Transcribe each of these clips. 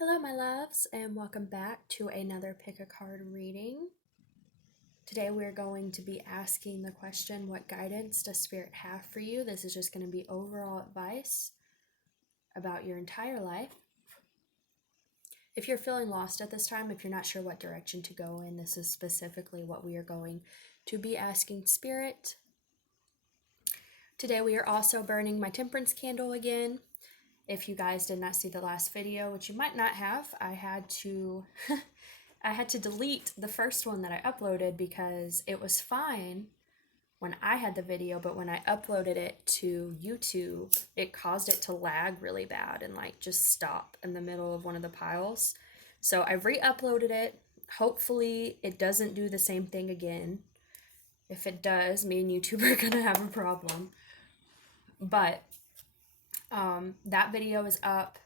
Hello, my loves, and welcome back to another pick a card reading. Today we're going to be asking the question, what guidance does Spirit have for you? This is just going to be overall advice about your entire life. If you're feeling lost at this time, if you're not sure what direction to go in, this is specifically what we are going to be asking Spirit. Today we are also burning my temperance candle again. If you guys did not see the last video, which you might not have, I had to delete the first one that I uploaded because it was fine when I had the video, but when I uploaded it to YouTube, it caused it to lag really bad and just stop in the middle of one of the piles. So I re-uploaded it. Hopefully it doesn't do the same thing again. If it does, me and YouTube are gonna have a problem. But that video is up.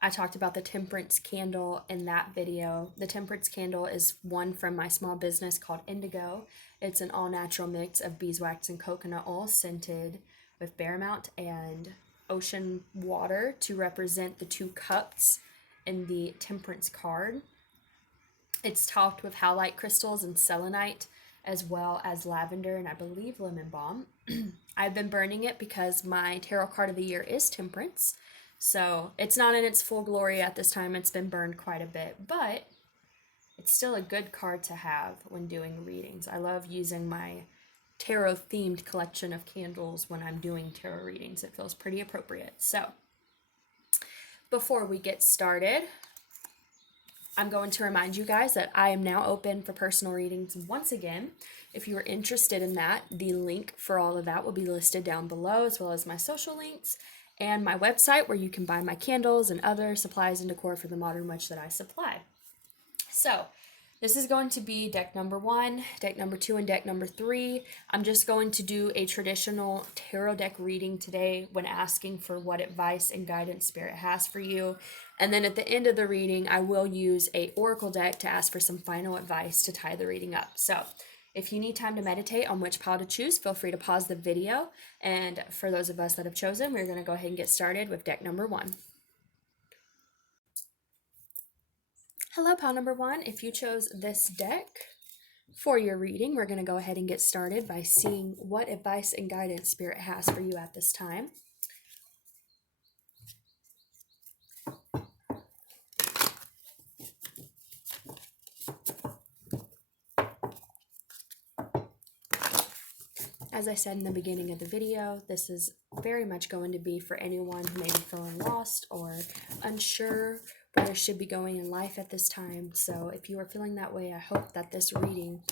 I talked about the temperance candle in that video. The temperance candle is one from my small business called Indigo. It's an all-natural mix of beeswax and coconut oil scented with bergamot and ocean water to represent the two cups in the temperance card. It's topped with howlite crystals and selenite, as well as lavender and I believe lemon balm. I've been burning it because my tarot card of the year is Temperance. So it's not in its full glory at this time. It's been burned quite a bit, but it's still a good card to have when doing readings. I love using my tarot themed collection of candles when I'm doing tarot readings. It feels pretty appropriate. So before we get started, I'm going to remind you guys that I am now open for personal readings once again. If you are interested in that, the link for all of that will be listed down below, as well as my social links and my website where you can buy my candles and other supplies and decor for the Modern Witch that I supply. So this is going to be deck number 1, deck number 2, and deck number 3. I'm just going to do a traditional tarot deck reading today when asking for what advice and guidance Spirit has for you. And then at the end of the reading, I will use a oracle deck to ask for some final advice to tie the reading up. So if you need time to meditate on which pile to choose, feel free to pause the video. And for those of us that have chosen, we're going to go ahead and get started with deck number 1. Hello, pile number 1. If you chose this deck for your reading, we're going to go ahead and get started by seeing what advice and guidance Spirit has for you at this time. As I said in the beginning of the video, this is very much going to be for anyone who may be feeling lost or unsure where they should be going in life at this time. So if you are feeling that way, I hope that this reading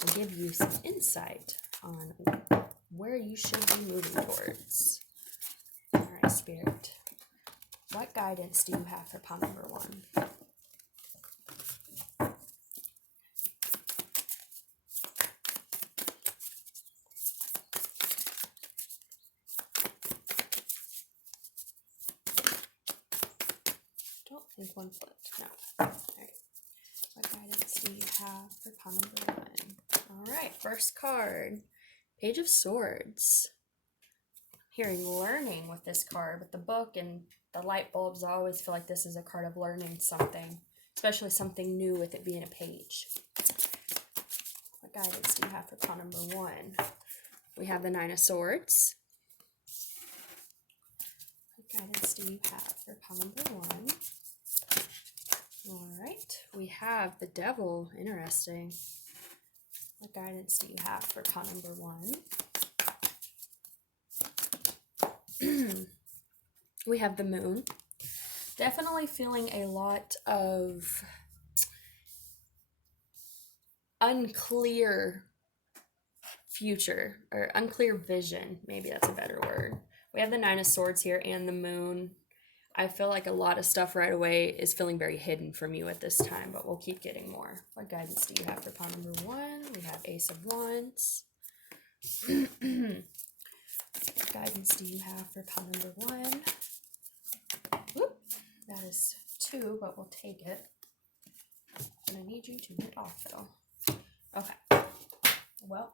will give you some insight on where you should be moving towards. All right, Spirit, what guidance do you have for pile number 1? Don't think one flipped. No. All right. What guidance do you have for pile number 1? All right. First card, Page of Swords. Hearing learning with this card, with the book and the light bulbs. I always feel like this is a card of learning something, especially something new with it being a page. What guidance do you have for pile number 1? We have the Nine of Swords. What guidance do you have for pile number 1? All right, we have the Devil. Interesting. What guidance do you have for pile number 1? We have the Moon. Definitely feeling a lot of unclear future, or unclear vision. Maybe that's a better word. We have the Nine of Swords here and the Moon. I feel like a lot of stuff right away is feeling very hidden from you at this time, but we'll keep getting more. What guidance do you have for pile number 1? We have Ace of Wands. What guidance do you have for pile number 1? Whoop, that is 2, but we'll take it. And I need you to get off, though. Okay. Well,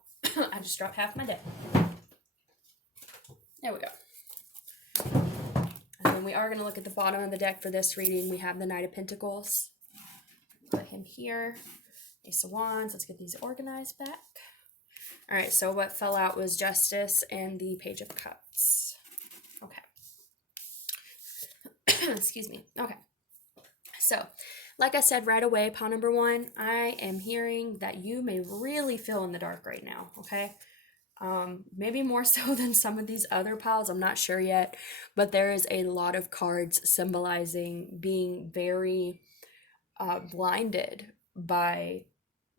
I just dropped half my deck. There we go. And then we are going to look at the bottom of the deck for this reading. We have the Knight of Pentacles. Put him here. Ace of Wands. Let's get these organized back. All right, so what fell out was Justice and the Page of Cups. Okay. Excuse me. Okay. So, like I said right away, pile number one, I am hearing that you may really feel in the dark right now, okay? Maybe more so than some of these other piles, I'm not sure yet, but there is a lot of cards symbolizing being very blinded by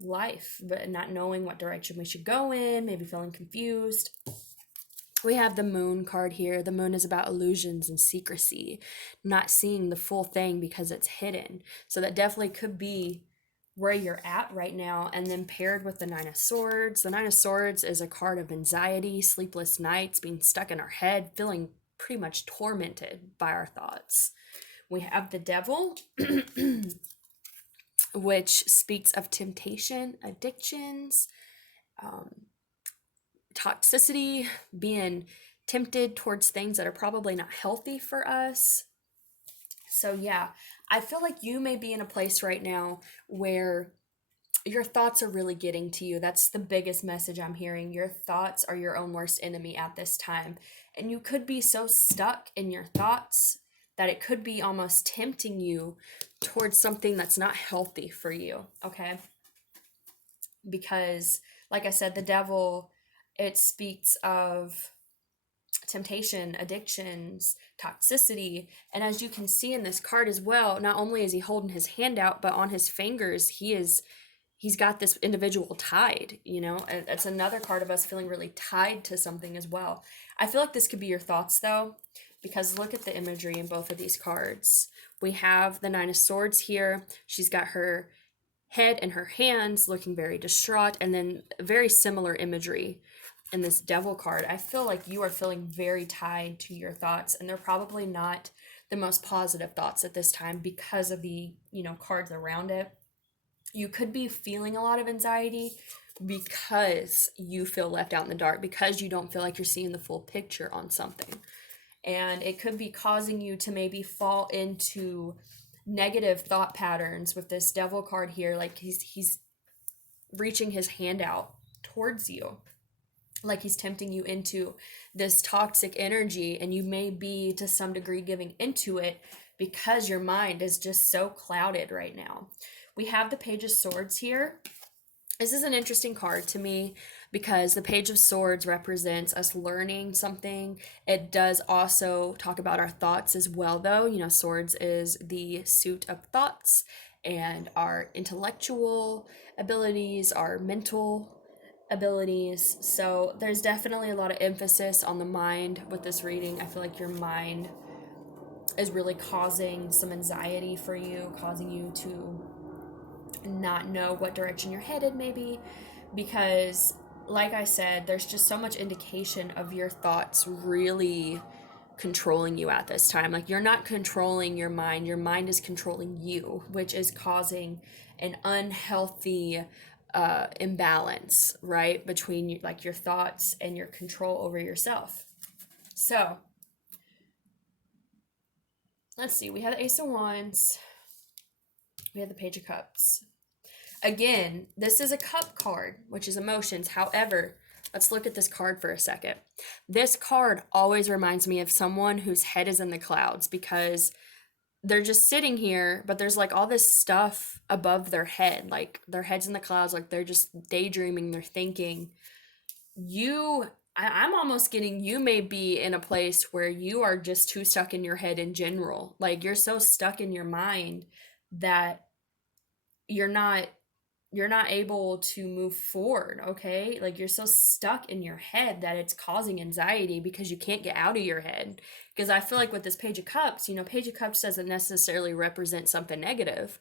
life, but not knowing what direction we should go in, maybe feeling confused. We have the Moon card here. The Moon is about illusions and secrecy, not seeing the full thing because it's hidden. So that definitely could be where you're at right now. And then paired with the Nine of Swords. The Nine of Swords is a card of anxiety, sleepless nights, being stuck in our head, feeling pretty much tormented by our thoughts. We have the Devil, which speaks of temptation, addictions, toxicity, being tempted towards things that are probably not healthy for us. So yeah, I feel like you may be in a place right now where your thoughts are really getting to you. That's the biggest message I'm hearing. Your thoughts are your own worst enemy at this time. And you could be so stuck in your thoughts that it could be almost tempting you towards something that's not healthy for you, okay? Because, like I said, the Devil, it speaks of temptation, addictions, toxicity. And as you can see in this card as well, not only is he holding his hand out, but on his fingers, he's got this individual tied, you know. It's another card of us feeling really tied to something as well. I feel like this could be your thoughts though, because look at the imagery in both of these cards. We have the Nine of Swords here. She's got her head and her hands looking very distraught, and then very similar imagery in this Devil card. I feel like you are feeling very tied to your thoughts, and they're probably not the most positive thoughts at this time because of the, you know, cards around it. You could be feeling a lot of anxiety because you feel left out in the dark, because you don't feel like you're seeing the full picture on something. And it could be causing you to maybe fall into negative thought patterns with this Devil card here. Like he's reaching his hand out towards you, like he's tempting you into this toxic energy, and you may be to some degree giving into it because your mind is just so clouded right now. We have the Page of Swords here. This is an interesting card to me because the Page of Swords represents us learning something. It does also talk about our thoughts as well, though. You know, swords is the suit of thoughts and our intellectual abilities, our mental abilities. So there's definitely a lot of emphasis on the mind with this reading. I feel like your mind is really causing some anxiety for you, causing you to not know what direction you're headed maybe, because like I said, there's just so much indication of your thoughts really controlling you at this time. Like you're not controlling your mind is controlling you, which is causing an unhealthy imbalance, right, between you, like your thoughts and your control over yourself. So let's see, we have the Ace of Wands, we have the Page of Cups. Again, this is a cup card, which is emotions. However, let's look at this card for a second. This card always reminds me of someone whose head is in the clouds, because they're just sitting here, but there's like all this stuff above their head, like their head's in the clouds, like they're just daydreaming, they're thinking. I'm almost getting, you may be in a place where you are just too stuck in your head in general. Like you're so stuck in your mind that you're not able to move forward, okay? Like you're so stuck in your head that it's causing anxiety because you can't get out of your head. Because I feel like with this Page of Cups, you know, Page of Cups doesn't necessarily represent something negative.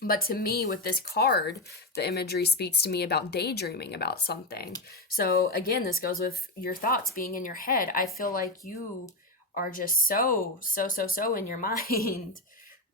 But to me, with this card, the imagery speaks to me about daydreaming about something. So again, this goes with your thoughts being in your head. I feel like you are just so in your mind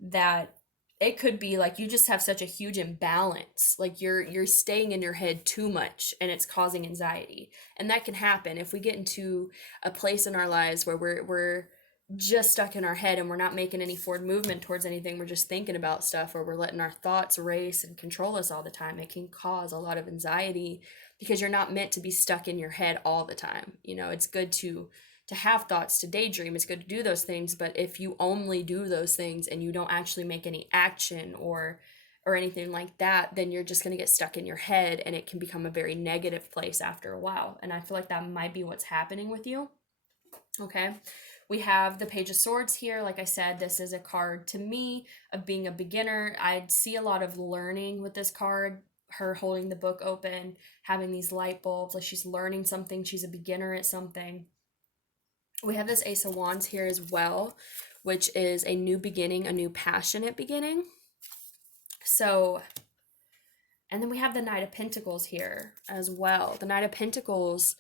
that it could be like you just have such a huge imbalance. Like you're staying in your head too much and it's causing anxiety. And that can happen if we get into a place in our lives where we're just stuck in our head and we're not making any forward movement towards anything. We're just thinking about stuff, or we're letting our thoughts race and control us all the time. It can cause a lot of anxiety because you're not meant to be stuck in your head all the time. You know, it's good to have thoughts, to daydream. It's good to do those things, but if you only do those things and you don't actually make any action or anything like that, then you're just going to get stuck in your head, and it can become a very negative place after a while. And I feel like that might be what's happening with you. Okay. We have the Page of Swords here. Like I said, this is a card to me of being a beginner. I'd see a lot of learning with this card. Her holding the book open, having these light bulbs, like she's learning something. She's a beginner at something. We have this Ace of Wands here as well, which is a new beginning, a new passionate beginning. So, and then we have the Knight of Pentacles here as well. The Knight of Pentacles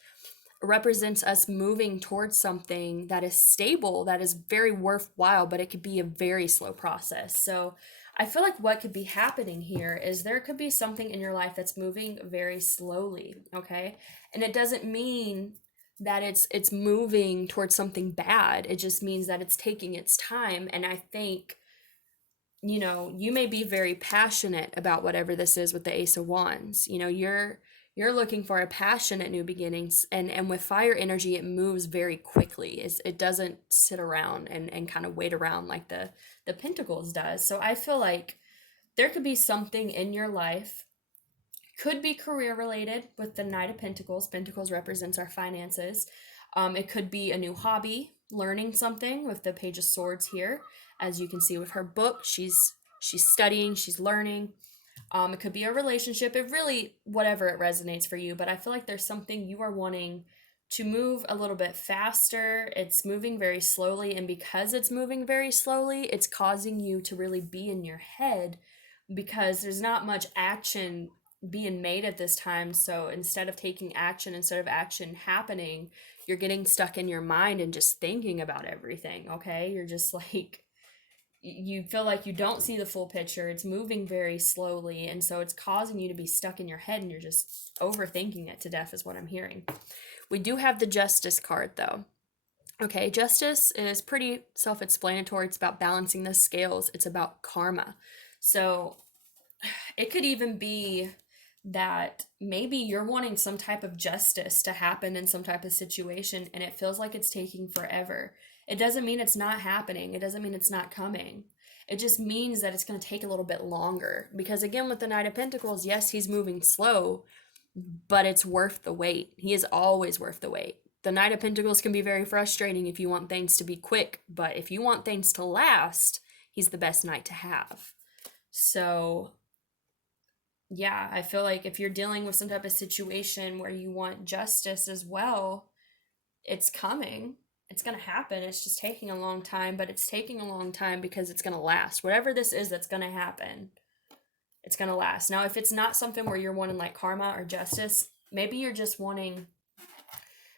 represents us moving towards something that is stable, that is very worthwhile, but it could be a very slow process. So I feel like what could be happening here is there could be something in your life that's moving very slowly, okay? And it doesn't mean that it's moving towards something bad. It just means that it's taking its time. And I think, you know, you may be very passionate about whatever this is with the Ace of Wands. You know, you're looking for a passionate new beginnings, and with fire energy, it moves very quickly. It doesn't sit around and kind of wait around like the Pentacles does. So I feel like there could be something in your life, could be career related with the Knight of Pentacles. Pentacles represents our finances. It could be a new hobby, learning something with the Page of Swords here. As you can see with her book, she's studying, she's learning. It could be a relationship. It really, whatever it resonates for you. But I feel like there's something you are wanting to move a little bit faster. It's moving very slowly. And because it's moving very slowly, it's causing you to really be in your head because there's not much action being made at this time. So instead of taking action, instead of action happening, you're getting stuck in your mind and just thinking about everything. Okay. You're just like, you feel like you don't see the full picture. It's moving very slowly, and so it's causing you to be stuck in your head, and you're just overthinking it to death is what I'm hearing. We do have the Justice card though. Okay, Justice is pretty self-explanatory. It's about balancing the scales. It's about karma. So it could even be that maybe you're wanting some type of justice to happen in some type of situation, and it feels like it's taking forever. It doesn't mean it's not happening. It doesn't mean it's not coming. It just means that it's going to take a little bit longer. Because again, with the Knight of Pentacles, yes, he's moving slow, but it's worth the wait. He is always worth the wait. The Knight of Pentacles can be very frustrating if you want things to be quick, but if you want things to last, he's the best knight to have. So yeah, I feel like if you're dealing with some type of situation where you want justice as well, it's coming. It's going to happen. It's just taking a long time, but it's taking a long time because it's going to last. Whatever this is that's going to happen, it's going to last. Now, if it's not something where you're wanting like karma or justice, maybe you're just wanting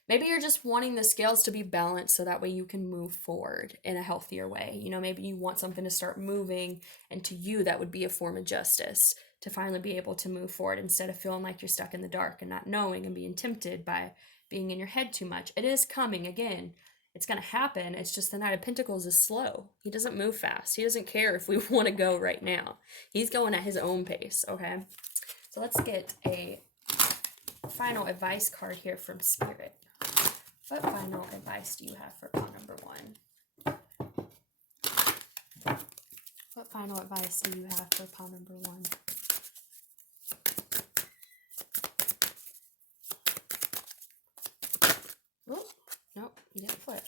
the scales to be balanced so that way you can move forward in a healthier way. You know, maybe you want something to start moving, and to you that would be a form of justice to finally be able to move forward instead of feeling like you're stuck in the dark and not knowing and being tempted by being in your head too much. It is coming again. It's going to happen. It's just the Knight of Pentacles is slow. He doesn't move fast. He doesn't care if we want to go right now. He's going at his own pace, okay? So let's get a final advice card here from Spirit. What final advice do you have for pawn number one? What final advice do you have for pawn number one? Oh, nope, you didn't flip.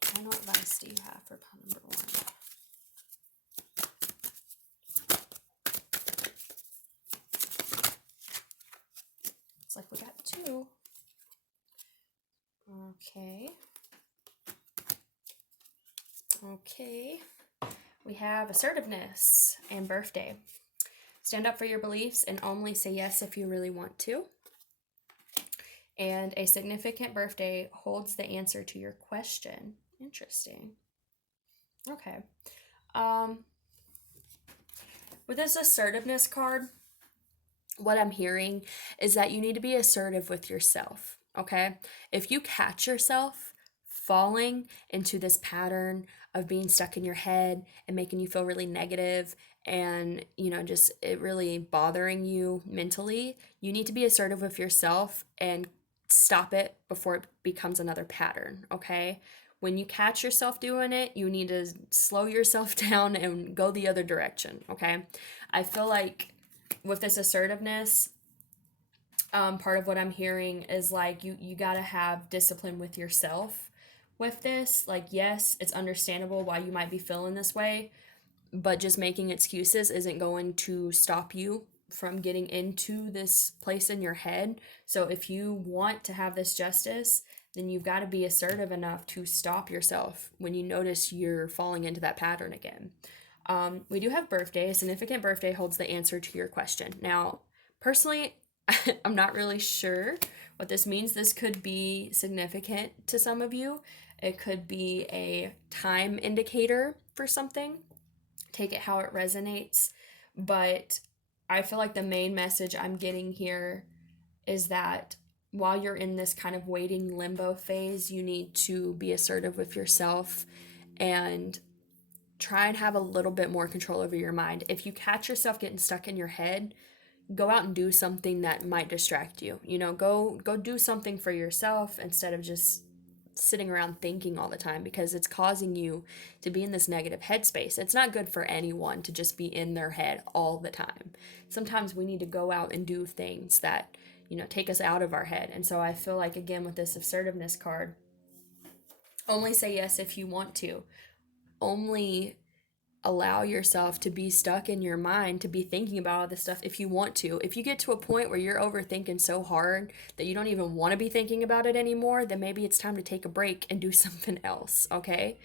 Final advice do you have for pawn number one? It's like we got two. Okay. Okay. We have assertiveness and birthday. Stand up for your beliefs and only say yes if you really want to. And a significant birthday holds the answer to your question. Interesting. Okay. With this assertiveness card, what I'm hearing is that you need to be assertive with yourself. Okay? If you catch yourself falling into this pattern of being stuck in your head and making you feel really negative and, you know, just it really bothering you mentally, you need to be assertive with yourself and stop it before it becomes another pattern, okay? When you catch yourself doing it, you need to slow yourself down and go the other direction, okay? I feel like with this assertiveness, part of what I'm hearing is like you got to have discipline with yourself with this. Like, yes, it's understandable why you might be feeling this way, but just making excuses isn't going to stop you from getting into this place in your head. So if you want to have this justice, then you've got to be assertive enough to stop yourself when you notice you're falling into that pattern again. We do have birthday. A significant birthday holds the answer to your question. Now, personally, I'm not really sure what this means. This could be significant to some of you. It could be a time indicator for something. Take it how it resonates. But I feel like the main message I'm getting here is that while you're in this kind of waiting limbo phase, you need to be assertive with yourself and try and have a little bit more control over your mind. If you catch yourself getting stuck in your head, go out and do something that might distract you. You know, go do something for yourself instead of just sitting around thinking all the time, because it's causing you to be in this negative headspace. It's not good for anyone to just be in their head all the time. Sometimes we need to go out and do things that, you know, take us out of our head. And so I feel like, again, with this assertiveness card, only say yes if you want to. Only allow yourself to be stuck in your mind, to be thinking about all this stuff if you want to. If you get to a point where you're overthinking so hard that you don't even want to be thinking about it anymore, then maybe it's time to take a break and do something else, okay?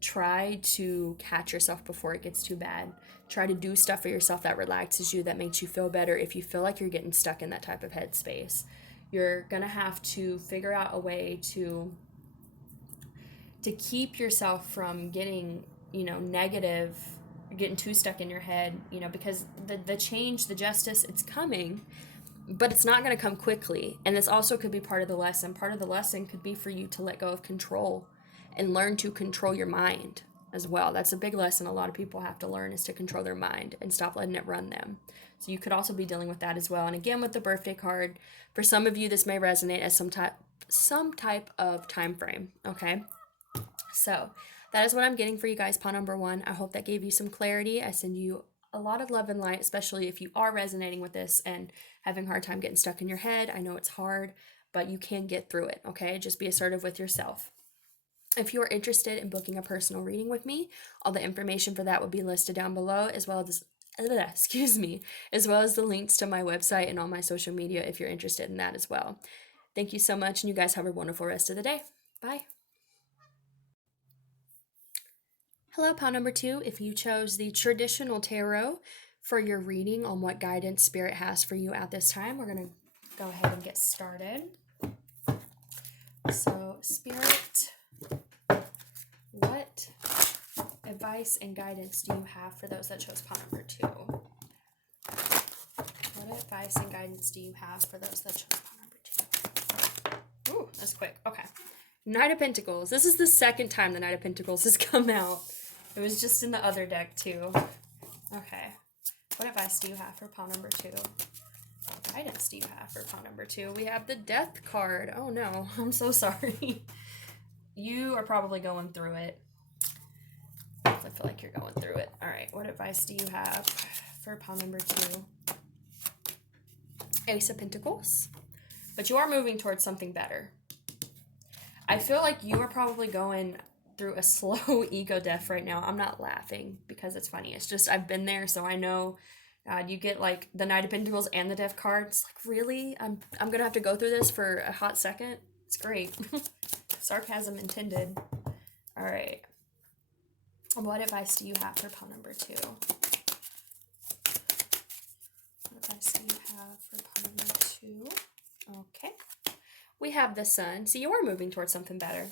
Try to catch yourself before it gets too bad. Try to do stuff for yourself that relaxes you, that makes you feel better if you feel like you're getting stuck in that type of headspace. You're gonna have to figure out a way to keep yourself from getting, you know, negative, getting too stuck in your head, you know, because the change, the justice, it's coming, but it's not going to come quickly. And this also could be part of the lesson. Part of the lesson could be for you to let go of control and learn to control your mind as well. That's a big lesson a lot of people have to learn, is to control their mind and stop letting it run them. So you could also be dealing with that as well. And again, with the birthday card, for some of you, this may resonate as some type of time frame, okay? So that is what I'm getting for you guys, pile number 1. I hope that gave you some clarity. I send you a lot of love and light, especially if you are resonating with this and having a hard time getting stuck in your head. I know it's hard, but you can get through it, okay? Just be assertive with yourself. If you are interested in booking a personal reading with me, all the information for that will be listed down below, as well as as well as the links to my website and all my social media if you're interested in that as well. Thank you so much, and you guys have a wonderful rest of the day. Bye. Hello, pile number 2. If you chose the traditional tarot for your reading on what guidance Spirit has for you at this time, we're going to go ahead and get started. So, Spirit, what advice and guidance do you have for those that chose pile number 2? What advice and guidance do you have for those that chose pile number 2? Ooh, that's quick. Okay. Knight of Pentacles. This is the second time the Knight of Pentacles has come out. It was just in the other deck, too. Okay. What advice do you have for pile number 2? What guidance do you have for pile number 2? We have the Death card. Oh, no. I'm so sorry. You are probably going through it. I feel like you're going through it. All right. What advice do you have for pile number 2? Ace of Pentacles. But you are moving towards something better. I feel like you are probably going through a slow ego death right now. I'm not laughing because it's funny. It's just I've been there, so I know. You get like the Knight of Pentacles and the Death card. It's like, really? I'm gonna have to go through this for a hot second? It's great. Sarcasm intended. All right. What advice do you have for pile number 2? What advice do you have for pile number 2? Okay. We have the Sun. So you are moving towards something better.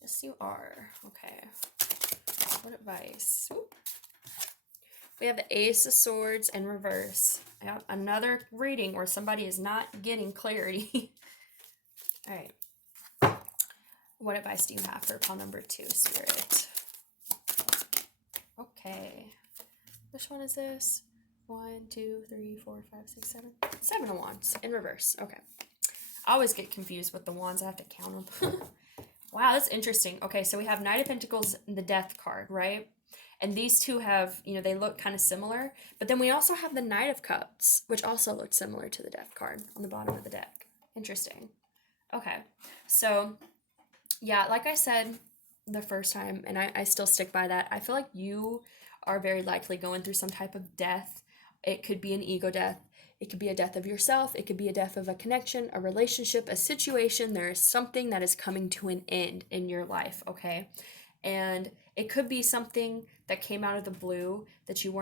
Yes, you are. Okay. What advice? Ooh. We have the Ace of Swords in reverse. I have another reading where somebody is not getting clarity. All right. What advice do you have for pile number 2, Spirit? Okay. Which one is this? 1, 2, 3, 4, 5, 6, 7. 7 of Wands in reverse. Okay. I always get confused with the wands. I have to count them. Wow, that's interesting. Okay, so we have Knight of Pentacles and the Death card, right? And these two have, they look kind of similar. But then we also have the Knight of Cups, which also looks similar to the Death card on the bottom of the deck. Interesting. Okay, so yeah, like I said the first time, and I still stick by that, I feel like you are very likely going through some type of death. It could be an ego death. It could be a death of yourself. It could be a death of a connection, a relationship, a situation. There is something that is coming to an end in your life, okay? And it could be something that came out of the blue that you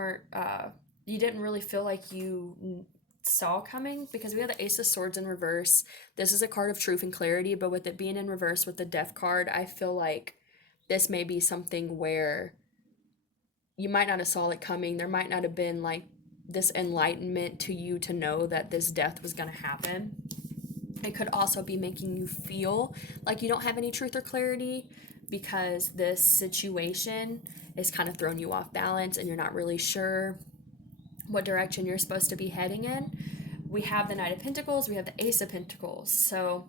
didn't really feel like you saw coming, because we have the Ace of Swords in reverse. This is a card of truth and clarity, but with it being in reverse with the Death card, I feel like this may be something where you might not have saw it coming. There might not have been like this enlightenment to you to know that this death was going to happen. It could also be making you feel like you don't have any truth or clarity because this situation is kind of throwing you off balance and you're not really sure what direction you're supposed to be heading in. We have the Knight of Pentacles, we have the Ace of Pentacles. So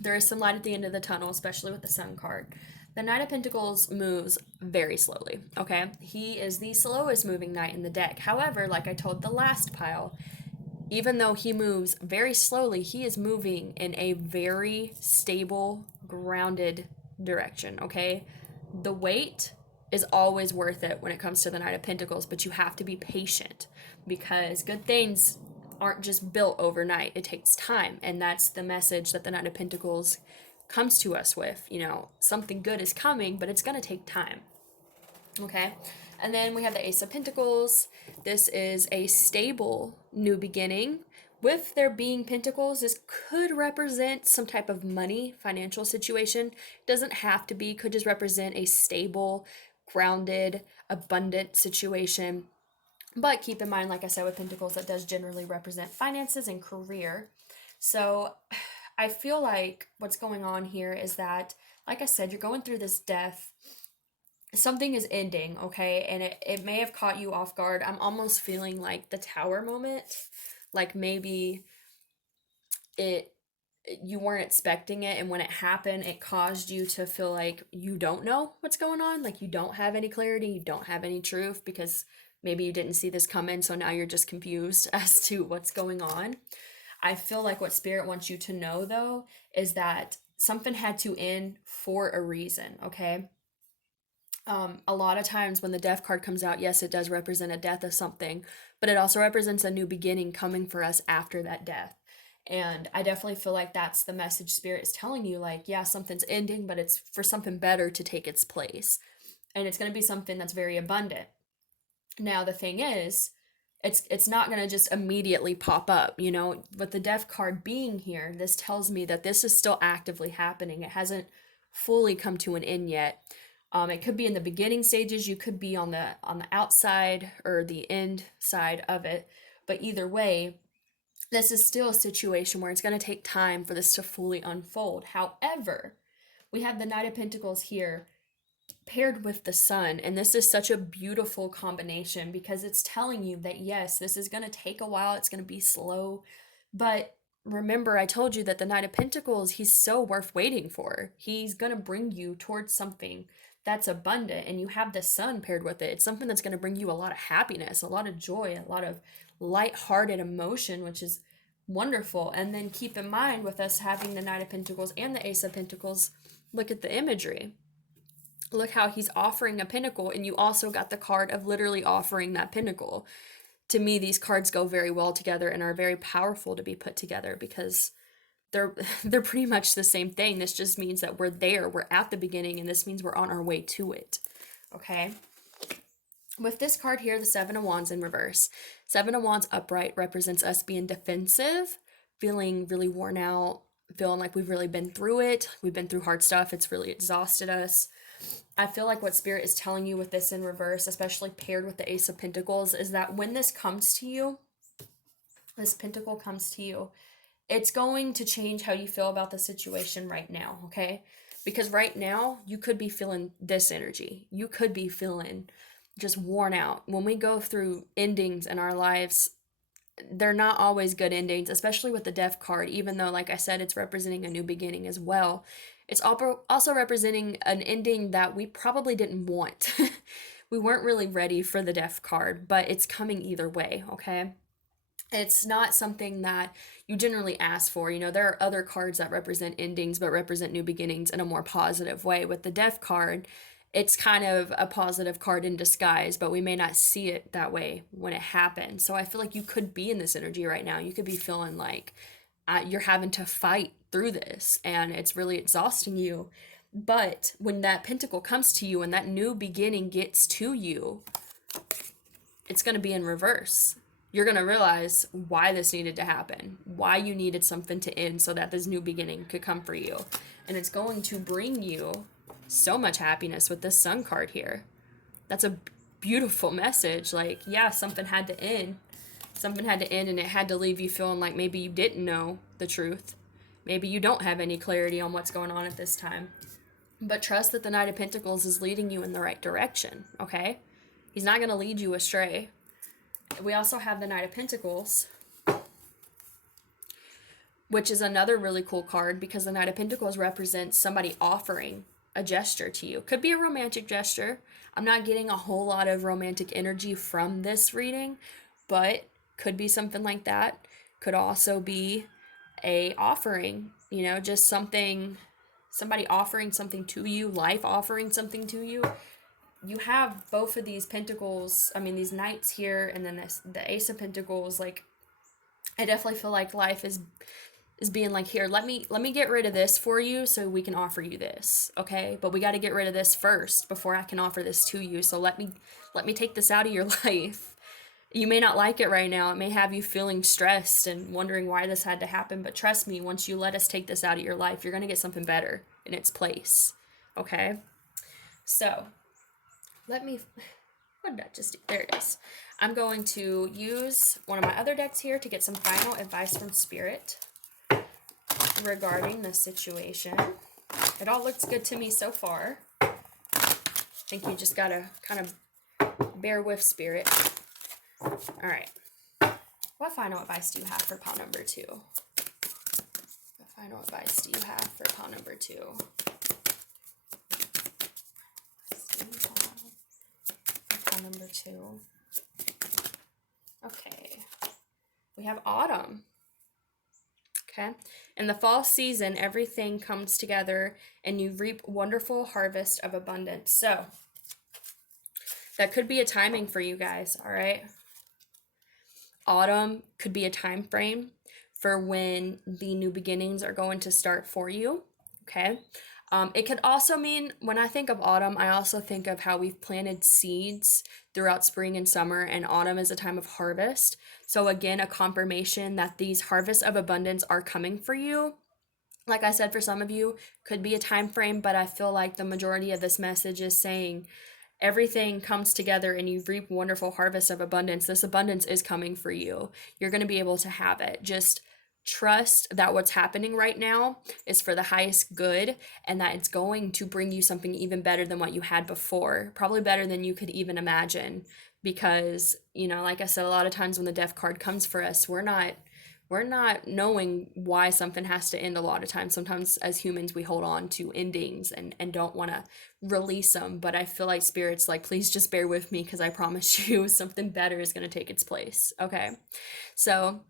there is some light at the end of the tunnel, especially with the Sun card. The Knight of Pentacles moves very slowly, okay? He is the slowest moving knight in the deck. However, like I told the last pile, even though he moves very slowly, he is moving in a very stable, grounded direction, okay? The wait is always worth it when it comes to the Knight of Pentacles, but you have to be patient because good things aren't just built overnight. It takes time, and that's the message that the Knight of Pentacles comes to us with. Something good is coming, but it's going to take time. Okay? And then we have the Ace of Pentacles. This is a stable new beginning. With there being pentacles, this could represent some type of money, financial situation. Doesn't have to be, could just represent a stable, grounded, abundant situation. But keep in mind, like I said, with pentacles, that does generally represent finances and career. So I feel like what's going on here is that, like I said, you're going through this death. Something is ending, okay? And it may have caught you off guard. I'm almost feeling like the Tower moment. Like maybe you weren't expecting it, and when it happened, it caused you to feel like you don't know what's going on. Like you don't have any clarity, you don't have any truth, because maybe you didn't see this coming, so now you're just confused as to what's going on. I feel like what Spirit wants you to know, though, is that something had to end for a reason, okay? A lot of times when the death card comes out, yes, it does represent a death of something, but it also represents a new beginning coming for us after that death. And I definitely feel like that's the message Spirit is telling you, like, yeah, something's ending, but it's for something better to take its place. And it's going to be something that's very abundant. Now, the thing is, it's not going to just immediately pop up, with the death card being here. This tells me that this is still actively happening. It hasn't fully come to an end yet. It could be in the beginning stages. You could be on the outside or the end side of it. But either way, this is still a situation where it's going to take time for this to fully unfold. However, we have the Knight of Pentacles here paired with the Sun, and this is such a beautiful combination because it's telling you that yes, this is going to take a while, it's going to be slow, but remember I told you that the Knight of Pentacles, he's so worth waiting for. He's going to bring you towards something that's abundant, and you have the Sun paired with it. It's something that's going to bring you a lot of happiness, a lot of joy, a lot of light-hearted emotion, which is wonderful. And then keep in mind, with us having the Knight of Pentacles and the Ace of Pentacles, look at the imagery. Look how he's offering a pinnacle, and you also got the card of literally offering that pinnacle. To me, these cards go very well together and are very powerful to be put together because they're pretty much the same thing. This just means that we're there, we're at the beginning, and this means we're on our way to it. Okay? With this card here, the Seven of Wands in reverse. Seven of Wands upright represents us being defensive, feeling really worn out, feeling like we've really been through it. We've been through hard stuff. It's really exhausted us. I feel like what Spirit is telling you with this in reverse, especially paired with the Ace of Pentacles, is that when this comes to you, this pentacle comes to you, it's going to change how you feel about the situation right now, okay? Because right now, you could be feeling this energy. You could be feeling just worn out. When we go through endings in our lives, they're not always good endings, especially with the Death card, even though, like I said, it's representing a new beginning as well. It's also representing an ending that we probably didn't want. We weren't really ready for the Death card, but it's coming either way, okay? It's not something that you generally ask for. You know, there are other cards that represent endings but represent new beginnings in a more positive way. With the Death card, it's kind of a positive card in disguise, but we may not see it that way when it happens. So I feel like you could be in this energy right now. You could be feeling like you're having to fight through this and it's really exhausting you. But when that pentacle comes to you and that new beginning gets to you, it's going to be in reverse. You're going to realize why this needed to happen, why you needed something to end so that this new beginning could come for you. And it's going to bring you so much happiness with this Sun card here. That's a beautiful message. Like, yeah, something had to end. Something had to end, and it had to leave you feeling like maybe you didn't know the truth. Maybe you don't have any clarity on what's going on at this time. But trust that the Knight of Pentacles is leading you in the right direction, okay? He's not going to lead you astray. We also have the Knight of Pentacles, which is another really cool card because the Knight of Pentacles represents somebody offering a gesture to you. Could be a romantic gesture. I'm not getting a whole lot of romantic energy from this reading, but could be something like that. Could also be a offering, you know, just something, somebody offering something to you, life offering something to you. You have both of these pentacles, I mean, these knights here, and then the Ace of Pentacles. Like, I definitely feel like life is being like, here, let me get rid of this for you so we can offer you this, okay? But we got to get rid of this first before I can offer this to you. So let me take this out of your life. You may not like it right now. It may have you feeling stressed and wondering why this had to happen. But trust me, once you let us take this out of your life, you're going to get something better in its place, okay? So what did I just do? There it is. I'm going to use one of my other decks here to get some final advice from Spirit regarding the situation. It all looks good to me so far. I think you just gotta kind of bear with Spirit. All right. What final advice do you have for pile number 2? What final advice do you have for pile number 2? Pile number 2. Okay. We have autumn. Okay. In the fall season, everything comes together and you reap wonderful harvest of abundance. So that could be a timing for you guys, all right? Autumn could be a time frame for when the new beginnings are going to start for you, okay? It could also mean, when I think of autumn, I also think of how we've planted seeds throughout spring and summer, and autumn is a time of harvest. So again, a confirmation that these harvests of abundance are coming for you. Like I said, for some of you, could be a time frame, but I feel like the majority of this message is saying everything comes together and you reap wonderful harvests of abundance. This abundance is coming for you. You're going to be able to have it. Just trust that what's happening right now is for the highest good and that it's going to bring you something even better than what you had before. Probably better than you could even imagine, because, you know, like I said, a lot of times when the Death card comes for us, we're not knowing why something has to end. A lot of times, sometimes as humans, we hold on to endings and don't want to release them. But I feel like Spirit's like, please just bear with me, because I promise you something better is going to take its place. Okay. So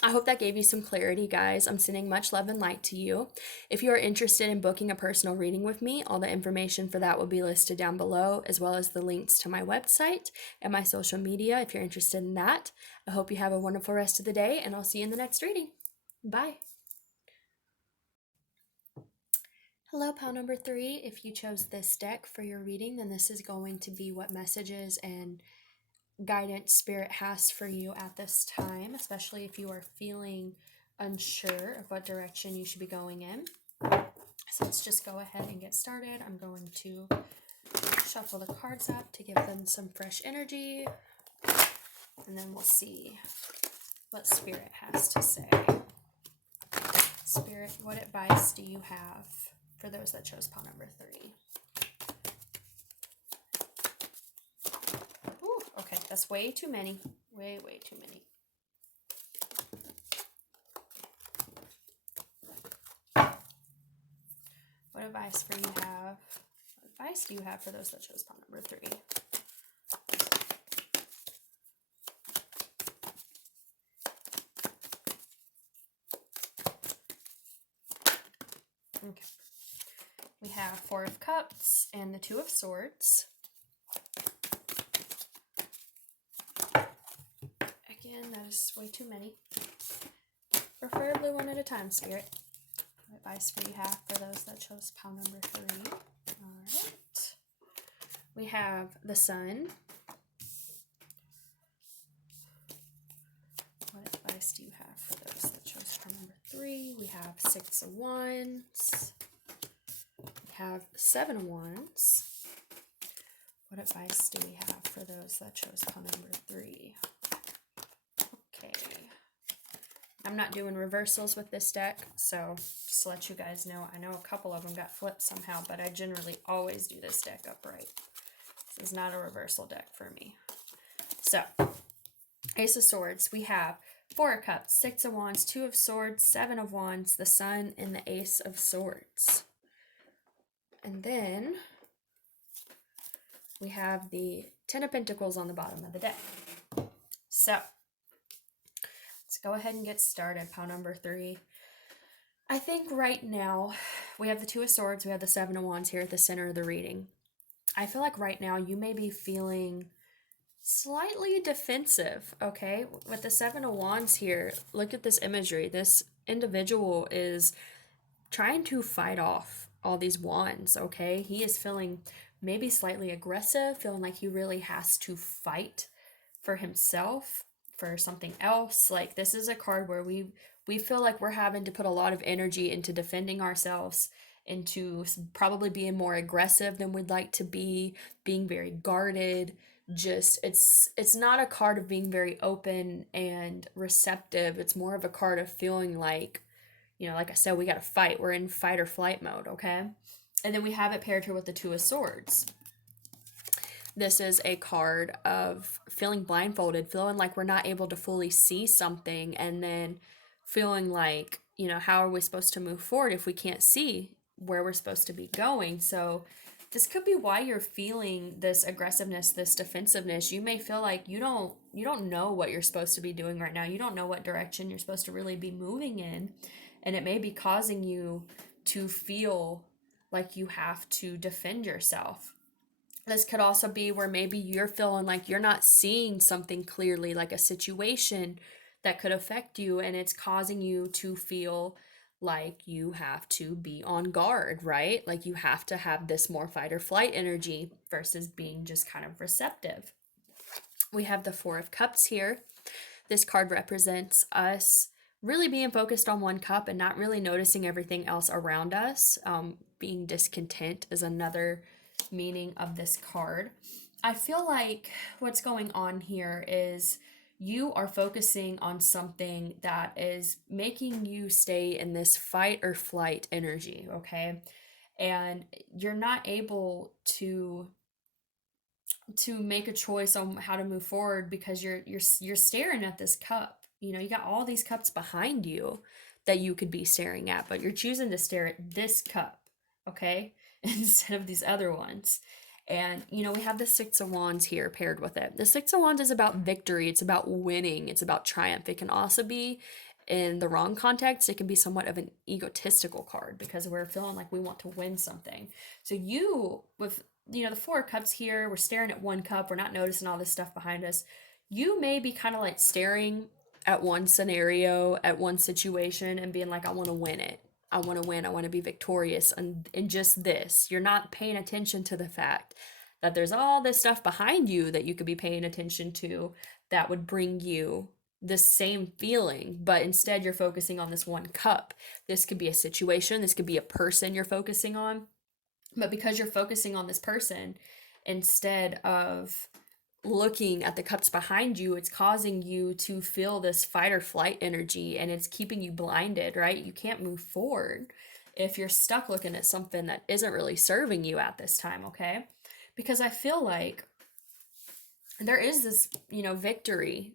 I hope that gave you some clarity, guys. I'm sending much love and light to you. If you are interested in booking a personal reading with me, all the information for that will be listed down below, as well as the links to my website and my social media if you're interested in that. I hope you have a wonderful rest of the day, and I'll see you in the next reading. Bye. Hello, pile number 3. If you chose this deck for your reading, then this is going to be what messages and guidance Spirit has for you at this time, especially if you are feeling unsure of what direction you should be going in. So let's just go ahead and get started. I'm going to shuffle the cards up to give them some fresh energy, and then we'll see what Spirit has to say. Spirit, what advice do you have for those that chose pile number 3? Ooh, okay, that's way too many. Way too many. What advice do you have for those that chose pile number 3? Okay. We have 4 of Cups and the 2 of Swords. Again, that is way too many. Preferably one at a time, Spirit. What advice do you have for those that chose pile number 3? Alright. We have the Sun. What advice do you have for those that chose pile number 3? We have 6 of Wands. We have 7 of Wands. What advice do we have for those that chose pile number 3? Okay. I'm not doing reversals with this deck, so just to let you guys know, I know a couple of them got flipped somehow, but I generally always do this deck upright. This is not a reversal deck for me. So, Ace of Swords, we have 4 of Cups, 6 of Wands, 2 of Swords, 7 of Wands, the Sun, and the Ace of Swords. And then we have the 10 of Pentacles on the bottom of the deck. So, let's go ahead and get started, pile number 3. I think right now, we have the 2 of Swords, we have the 7 of Wands here at the center of the reading. I feel like right now you may be feeling slightly defensive, okay? With the 7 of Wands here, look at this imagery. This individual is trying to fight off all these wands, okay? He is feeling maybe slightly aggressive, feeling like he really has to fight for himself, for something else. Like, this is a card where we feel like we're having to put a lot of energy into defending ourselves, into probably being more aggressive than we'd like to be, being very guarded. Just it's not a card of being very open and receptive. It's more of a card of feeling like, you know, like I said, we got to fight. We're in fight or flight mode, okay? And then we have it paired here with the 2 of Swords. This is a card of feeling blindfolded, feeling like we're not able to fully see something, and then feeling like, you know, how are we supposed to move forward if we can't see where we're supposed to be going? So this could be why you're feeling this aggressiveness, this defensiveness. You may feel like you don't know what you're supposed to be doing right now. You don't know what direction you're supposed to really be moving in, and it may be causing you to feel like you have to defend yourself. This could also be where maybe you're feeling like you're not seeing something clearly, like a situation that could affect you, and it's causing you to feel like you have to be on guard, right? Like you have to have this more fight or flight energy versus being just kind of receptive. We have the 4 of Cups here. This card represents us really being focused on one cup and not really noticing everything else around us. Being discontent is another meaning of this card. I feel like what's going on here is you are focusing on something that is making you stay in this fight or flight energy, okay? And you're not able to make a choice on how to move forward because you're staring at this cup. You know, you got all these cups behind you that you could be staring at, but you're choosing to stare at this cup, okay? Instead of these other ones. And, you know, we have the 6 of Wands here paired with it. The 6 of Wands is about victory. It's about winning. It's about triumph. It can also be, in the wrong context, it can be somewhat of an egotistical card because we're feeling like we want to win something. So you, with, you know, the 4 of Cups here, we're staring at one cup. We're not noticing all this stuff behind us. You may be kind of like staring at one scenario, at one situation, and being like, I want to win it. I want to win. I want to be victorious. And in just this, you're not paying attention to the fact that there's all this stuff behind you that you could be paying attention to that would bring you this same feeling, but instead you're focusing on this one cup. This could be a situation. This could be a person you're focusing on. But because you're focusing on this person instead of looking at the cups behind you, it's causing you to feel this fight or flight energy, and it's keeping you blinded, right? You can't move forward if you're stuck looking at something that isn't really serving you at this time, okay? Because I feel like there is this, victory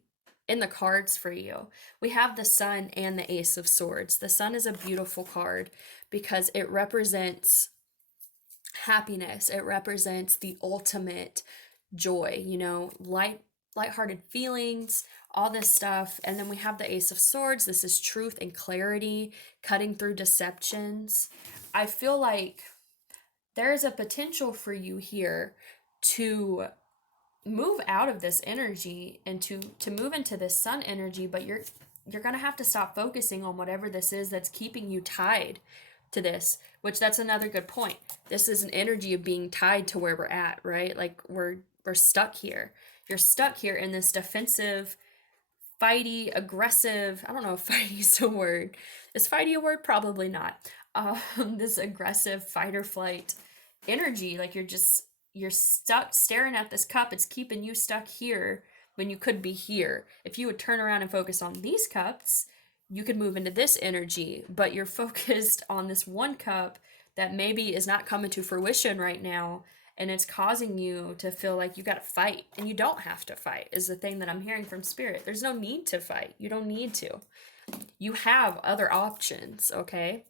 in the cards for you. We have the Sun and the Ace of Swords. The Sun is a beautiful card because it represents happiness. It represents the ultimate joy, lighthearted feelings, all this stuff. And then we have the Ace of Swords. This is truth and clarity, cutting through deceptions. I feel like there is a potential for you here to move out of this energy and to move into this Sun energy, but you're going to have to stop focusing on whatever this is that's keeping you tied to this, which that's another good point. This is an energy of being tied to where we're at, right? Like we're stuck here. You're stuck here in this defensive, fighty, aggressive, I don't know if fighty is a word. Is fighty a word? Probably not. This aggressive fight or flight energy, like you're stuck staring at this cup. It's keeping you stuck here when you could be here. If you would turn around and focus on these cups, you could move into this energy, but you're focused on this one cup that maybe is not coming to fruition right now, and it's causing you to feel like you got to fight, and you don't have to fight, is the thing that I'm hearing from Spirit. There's no need to fight. You don't need to. You have other options, okay?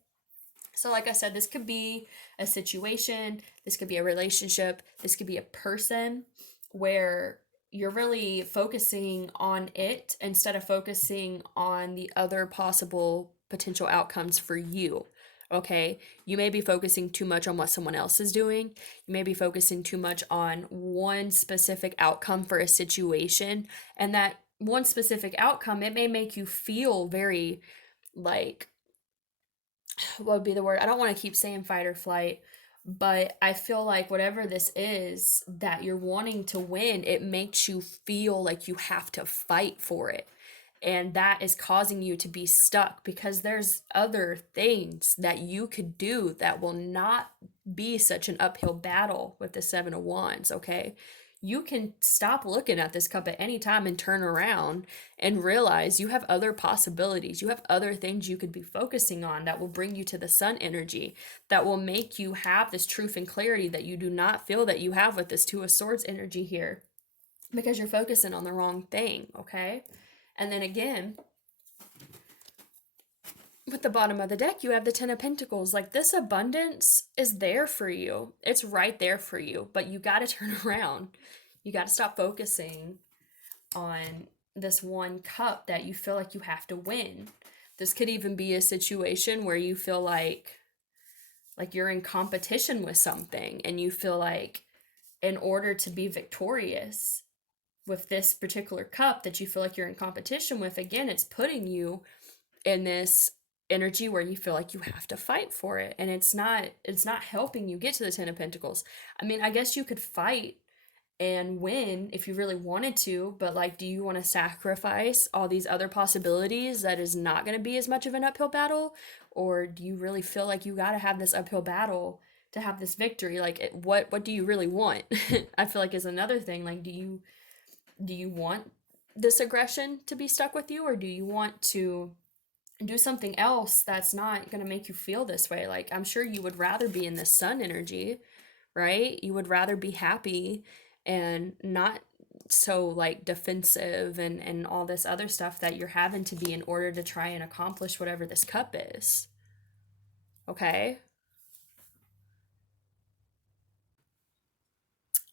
So like I said, this could be a situation, this could be a relationship, this could be a person where you're really focusing on it instead of focusing on the other possible potential outcomes for you. Okay, you may be focusing too much on what someone else is doing. You may be focusing too much on one specific outcome for a situation, and that one specific outcome, it may make you feel very like, what would be the word? I don't want to keep saying fight or flight, but I feel like whatever this is that you're wanting to win, it makes you feel like you have to fight for it. And that is causing you to be stuck because there's other things that you could do that will not be such an uphill battle with the Seven of Wands, okay? You can stop looking at this cup at any time and turn around and realize you have other possibilities. You have other things you could be focusing on that will bring you to the Sun energy, that will make you have this truth and clarity that you do not feel that you have with this Two of Swords energy here, because you're focusing on the wrong thing, okay? And then again, with the bottom of the deck, you have the Ten of Pentacles. Like, this abundance is there for you. It's right there for you, but you got to turn around. You got to stop focusing on this one cup that you feel like you have to win. This could even be a situation where you feel like you're in competition with something, and you feel like in order to be victorious with this particular cup that you feel like you're in competition with, again, it's putting you in this energy where you feel like you have to fight for it, and it's not helping you get to the Ten of Pentacles. I mean, I guess you could fight and win if you really wanted to, but like, do you want to sacrifice all these other possibilities that is not going to be as much of an uphill battle? Or do you really feel like you got to have this uphill battle to have this victory? Like, what do you really want? I feel like is another thing. Like, do you want this aggression to be stuck with you, or do you want to do something else that's not going to make you feel this way? Like, I'm sure you would rather be in the Sun energy, right? You would rather be happy and not so like defensive and all this other stuff that you're having to be in order to try and accomplish whatever this cup is. Okay?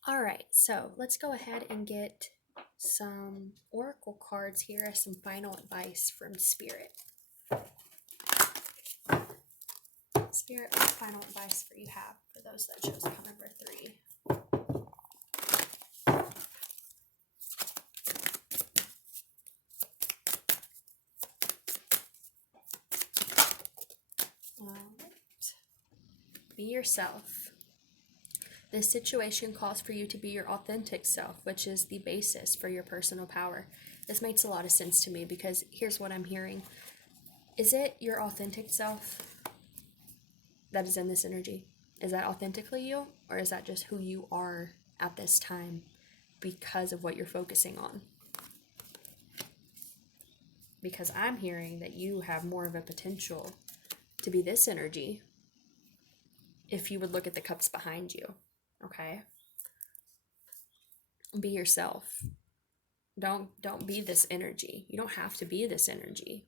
All right, so let's go ahead and get some oracle cards here as some final advice from Spirit. Spirit, what final advice for you have for those that chose card number 3? All right. Be yourself. This situation calls for you to be your authentic self, which is the basis for your personal power. This makes a lot of sense to me because here's what I'm hearing. Is it your authentic self that is in this energy? Is that authentically you, or is that just who you are at this time? because of what you're focusing on. Because I'm hearing that you have more of a potential to be this energy if you would look at the cups behind you, okay? Be yourself. Don't be this energy. You don't have to be this energy.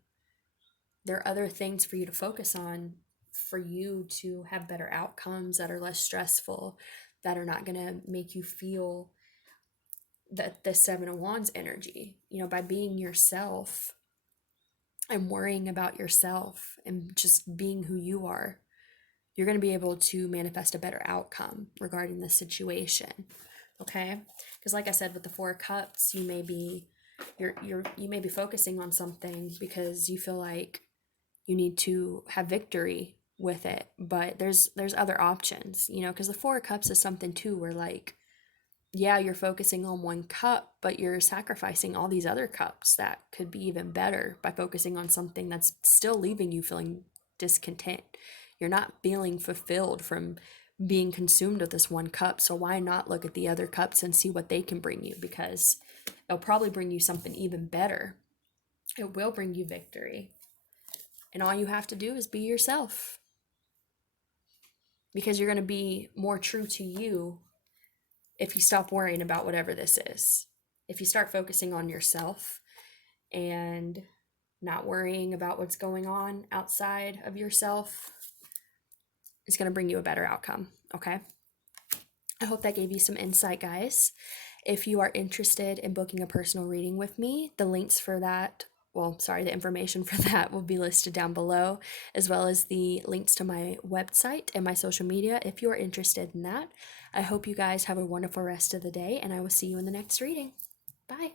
There are other things for you to focus on, for you to have better outcomes that are less stressful, that are not going to make you feel that the Seven of Wands energy. You know, by being yourself and worrying about yourself and just being who you are, you're going to be able to manifest a better outcome regarding the situation. Okay? Because like I said, with the Four of Cups, you may be focusing on something because you feel like you need to have victory with it, but there's other options, you know, because the Four of Cups is something too where, like, yeah, you're focusing on one cup, but you're sacrificing all these other cups that could be even better by focusing on something that's still leaving you feeling discontent. You're not feeling fulfilled from being consumed with this one cup. So why not look at the other cups and see what they can bring you? Because it'll probably bring you something even better. It will bring you victory. And all you have to do is be yourself. Because you're going to be more true to you if you stop worrying about whatever this is. If you start focusing on yourself and not worrying about what's going on outside of yourself, it's going to bring you a better outcome, okay? I hope that gave you some insight, guys. If you are interested in booking a personal reading with me, the links for that, the information for that will be listed down below, as well as the links to my website and my social media if you're interested in that. I hope you guys have a wonderful rest of the day, and I will see you in the next reading. Bye.